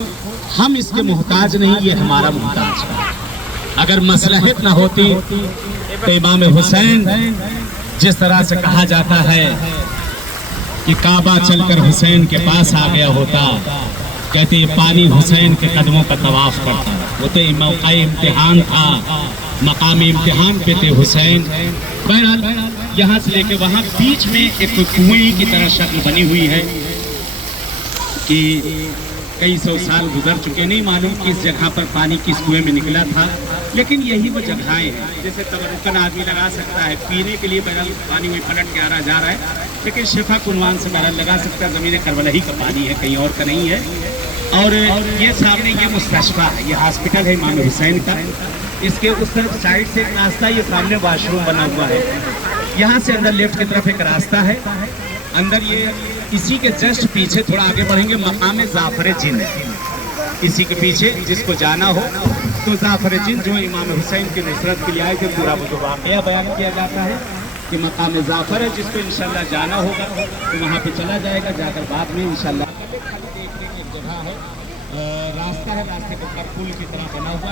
ہم اس کے محتاج نہیں، یہ ہمارا محتاج ہے۔ اگر مصلحت نہ ہوتی تو امام حسین جس طرح سے کہا جاتا ہے کہ کعبہ چل کر حسین کے پاس آ گیا ہوتا، کہتے یہ پانی حسین کے قدموں کا طواف کرتا۔ وہ تو موقع امتحان تھا، مقام امتحان پہ تھے حسین۔ بہرحال یہاں سے لے کے وہاں بیچ میں ایک کنویں کی طرح شکل بنی ہوئی ہے کہ کئی سو سال گزر چکے، نہیں معلوم کس جگہ پر پانی کس کنویں میں نکلا تھا، لیکن یہی وہ جگہیں ہیں جیسے تبرکن آدمی لگا سکتا ہے، پینے کے لیے بہرحال پانی میں پلٹ کے آ رہا جا رہا ہے، لیکن شفا کنوان سے بہرحال لگا سکتا ہے، زمین کربلا ہی کا پانی ہے، کہیں اور کا نہیں ہے۔ اور یہ سامنے یہ مستشفیٰ ہے، یہ ہاسپٹل ہے امام حسین کا۔ اس کے اس طرف سائڈ سے ایک راستہ، یہ سامنے واش روم بنا ہوا ہے، یہاں سے اندر لیفٹ کی طرف ایک راستہ ہے اندر۔ یہ اسی کے جسٹ پیچھے تھوڑا آگے بڑھیں گے مقام ظافر جند، اسی کے پیچھے جس کو جانا ہو تو ظافر جند جو امام حسین کی نصرت کے لیے آئے تھے، پورا وہ جو واقعہ بیان کیا جاتا ہے کہ مقام ظافر ہے، جس کو انشاءاللہ جانا ہوگا تو وہاں پہ چلا جائے گا، جا کر بعد میں انشاءاللہ دیکھنے کی ایک جگہ ہے، راستہ ہے، راستے کے اوپر پل کی طرح بنا ہوا ہے۔